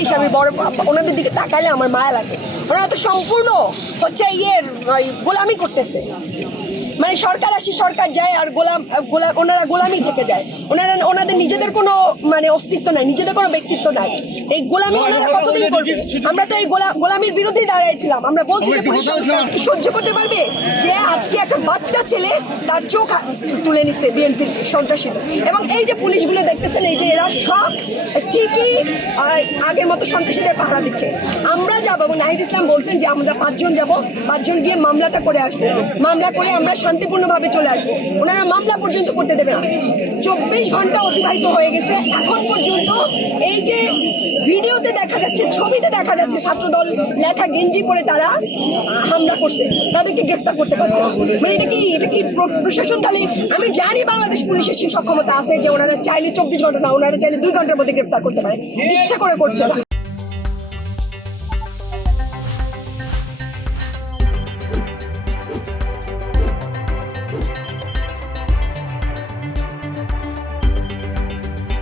Police, আমি বড় ওনাদের দিকে তাকালে আমার মায়া লাগে। ওনারা তো সম্পূর্ণ হচ্ছে গোলামি করতেছে, মানে সরকার আসি সরকার যায় আর ওনারা গোলামি থেকে যায়। ওনাদের নিজেদের কোনো মানে অস্তিত্ব নাই, নিজেদের কোনো ব্যক্তিত্ব নাই। এই গোলামি ওনারা কতদিন করবে? আমরা তো এই গোলামির বিরুদ্ধেই দাঁড়াইছিলাম। আমরা বলছি যে পুলিশ সহ্য করতে পারবে যে আজকে একটা বাচ্চা ছেলে তার চোখ তুলে নিচ্ছে বিএনপির সন্ত্রাসী। এবং এই যে পুলিশগুলো দেখতেছেন, এই যে এরা সব ঠিকই আগের মতো সন্ত্রাসীদের পাহারা দিচ্ছে। আমরা যাবো, নাহিদ ইসলাম বলছেন যে আমরা 5 জন যাবো, 5 জন গিয়ে মামলাটা করে আসবো, মামলা করে আমরা শান্তিপূর্ণভাবে চলে আসবো। ওনারা মামলা পর্যন্ত করতে দেবে না। 24 ঘন্টা অতিবাহিত হয়ে গেছে, এখন পর্যন্ত এই যে ভিডিওতে দেখা যাচ্ছে, ছবিতে দেখা যাচ্ছে ছাত্রদল লেখা গেঞ্জি পরে তারা হামলা করছে, তাদেরকে গ্রেফতার করতে পারছে। মানে এটা কি প্রশাসন? তাহলে আমি জানি বাংলাদেশ পুলিশের সেই সক্ষমতা আছে যে ওনারা চাইলে 24 ঘন্টা না, ওনারা চাইলে 2 ঘন্টার মধ্যে গ্রেফতার করতে পারে, ইচ্ছা করে করছে না।